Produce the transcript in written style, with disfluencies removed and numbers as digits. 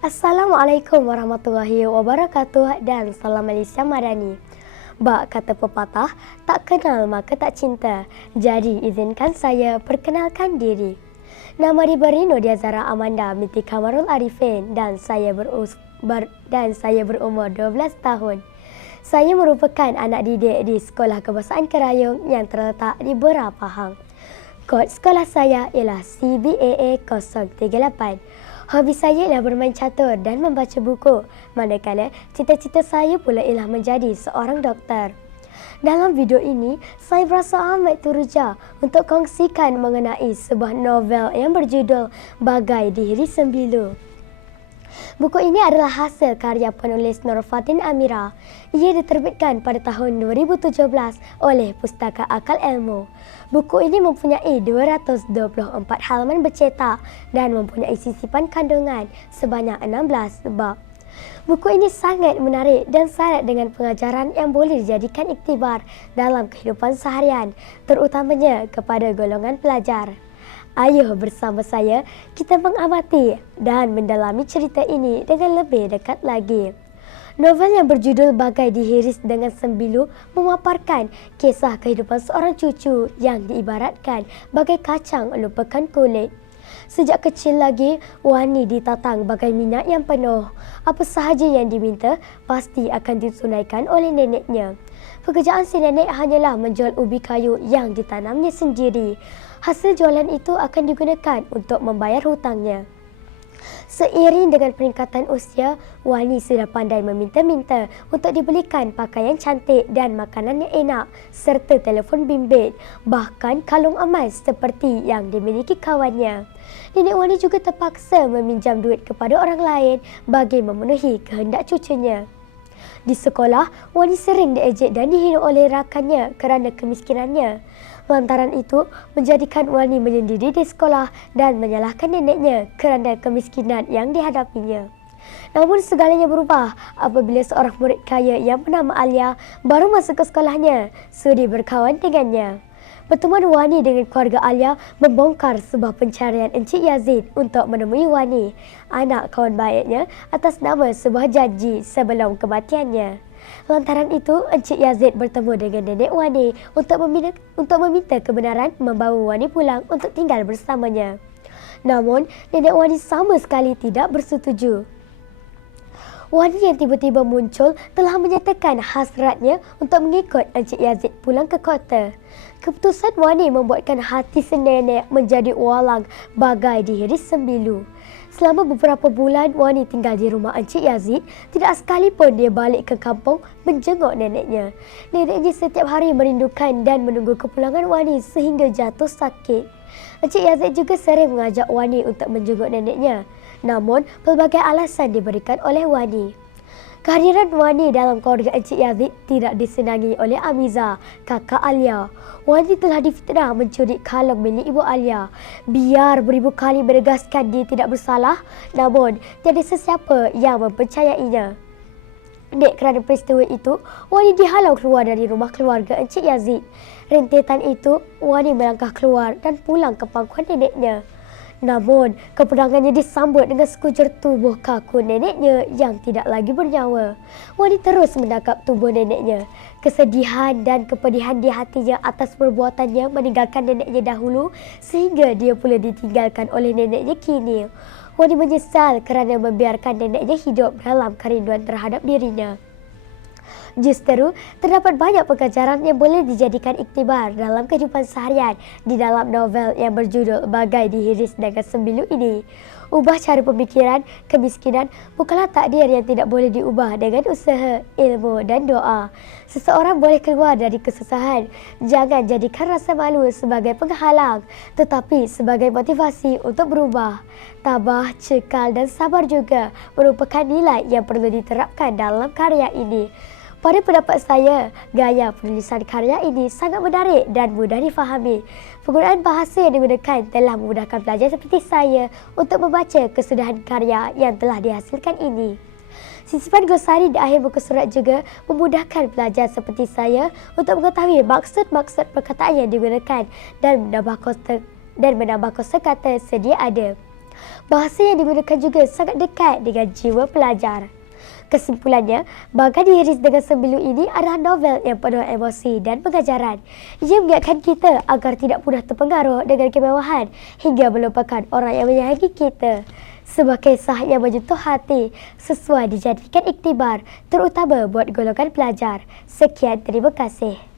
Assalamualaikum warahmatullahi wabarakatuh dan salam Malaysia Madani. Bak kata pepatah, tak kenal maka tak cinta. Jadi izinkan saya perkenalkan diri. Nama diberi Nodia Zara Amanda binti Kamarul Arifin dan saya berumur 12 tahun. Saya merupakan anak didik di Sekolah Kebahasaan Kerayong yang terletak di Berar Pahang. Kod sekolah saya ialah CBAA 038. Hobi saya ialah bermain catur dan membaca buku, manakala cita-cita saya pula ialah menjadi seorang doktor. Dalam video ini, saya berasa amat teruja untuk kongsikan mengenai sebuah novel yang berjudul Bagai Dihiri Sembilu. Buku ini adalah hasil karya penulis Nur Fatin Amira. Ia diterbitkan pada tahun 2017 oleh Pustaka Akal Ilmu. Buku ini mempunyai 224 halaman bercetak dan mempunyai sisipan kandungan sebanyak 16 bab. Buku ini sangat menarik dan syarat dengan pengajaran yang boleh dijadikan iktibar dalam kehidupan seharian, terutamanya kepada golongan pelajar. Ayuh bersama saya kita mengamati dan mendalami cerita ini dengan lebih dekat lagi. Novel yang berjudul Bagai Dihiris dengan Sembilu memaparkan kisah kehidupan seorang cucu yang diibaratkan bagai kacang lupakan kulit. Sejak kecil lagi, Wani ditatang bagai minat yang penuh. Apa sahaja yang diminta pasti akan ditunaikan oleh neneknya. Pekerjaan si nenek hanyalah menjual ubi kayu yang ditanamnya sendiri. Hasil jualan itu akan digunakan untuk membayar hutangnya. Seiring dengan peningkatan usia, Wani sudah pandai meminta-minta untuk dibelikan pakaian cantik dan makanan yang enak serta telefon bimbit, bahkan kalung emas seperti yang dimiliki kawannya. Nenek Wani juga terpaksa meminjam duit kepada orang lain bagi memenuhi kehendak cucunya. Di sekolah, Wani sering diejek dan dihina oleh rakannya kerana kemiskinannya. Lantaran itu, menjadikan Wani menyendiri di sekolah dan menyalahkan neneknya kerana kemiskinan yang dihadapinya. Namun segalanya berubah apabila seorang murid kaya yang bernama Alia baru masuk ke sekolahnya, sudi berkawan dengannya. Pertemuan Wani dengan keluarga Alia membongkar sebuah pencarian Encik Yazid untuk menemui Wani, anak kawan baiknya, atas nama sebuah janji sebelum kematiannya. Lantaran itu, Encik Yazid bertemu dengan nenek Wani untuk meminta kebenaran membawa Wani pulang untuk tinggal bersamanya. Namun, nenek Wani sama sekali tidak bersetuju. Wani yang tiba-tiba muncul telah menyatakan hasratnya untuk mengikut Encik Yazid pulang ke kota. Keputusan Wani membuatkan hati si nenek menjadi walang bagai dihiris sembilu. Selama beberapa bulan Wani tinggal di rumah Encik Yazid, tidak sekalipun dia balik ke kampung menjenguk neneknya. Neneknya setiap hari merindukan dan menunggu kepulangan Wani sehingga jatuh sakit. Encik Yazid juga sering mengajak Wani untuk menjenguk neneknya. Namun, pelbagai alasan diberikan oleh Wani. Kehadiran Wani dalam keluarga Encik Yazid tidak disenangi oleh Amiza, kakak Alia. Wani telah difitnah mencuri kalung milik ibu Alia. Biar beribu kali menegaskan dia tidak bersalah, namun tiada sesiapa yang mempercayainya. Dek kerana peristiwa itu, Wani dihalau keluar dari rumah keluarga Encik Yazid. Rentetan itu, Wani melangkah keluar dan pulang ke pangkuan neneknya. Namun, kepulangannya disambut dengan sekujur tubuh kaku neneknya yang tidak lagi bernyawa. Wani terus menangkap tubuh neneknya. Kesedihan dan kepedihan di hatinya atas perbuatannya meninggalkan neneknya dahulu sehingga dia pula ditinggalkan oleh neneknya kini. Wani menyesal kerana membiarkan neneknya hidup dalam kerinduan terhadap dirinya. Justru, terdapat banyak pengajaran yang boleh dijadikan iktibar dalam kehidupan seharian di dalam novel yang berjudul Bagai Dihiris dengan Sembilu ini. Ubah cara pemikiran, kemiskinan bukanlah takdir yang tidak boleh diubah dengan usaha, ilmu dan doa. Seseorang boleh keluar dari kesusahan. Jangan jadikan rasa malu sebagai penghalang, tetapi sebagai motivasi untuk berubah. Tabah, cekal dan sabar juga merupakan nilai yang perlu diterapkan dalam karya ini. Pada pendapat saya, gaya penulisan karya ini sangat menarik dan mudah difahami. Penggunaan bahasa yang digunakan telah memudahkan pelajar seperti saya untuk membaca kesudahan karya yang telah dihasilkan ini. Sisipan glosari di akhir buku surat juga memudahkan pelajar seperti saya untuk mengetahui maksud-maksud perkataan yang digunakan dan menambah kosakata sedia ada. Bahasa yang digunakan juga sangat dekat dengan jiwa pelajar. Kesimpulannya, Bangga Diiris dengan Sembilu ini adalah novel yang penuh emosi dan pengajaran. Ia mengingatkan kita agar tidak mudah terpengaruh dengan kemewahan hingga melupakan orang yang menyayangi kita. Sebuah kisah yang menyentuh hati, sesuai dijadikan iktibar, terutama buat golongan pelajar. Sekian, terima kasih.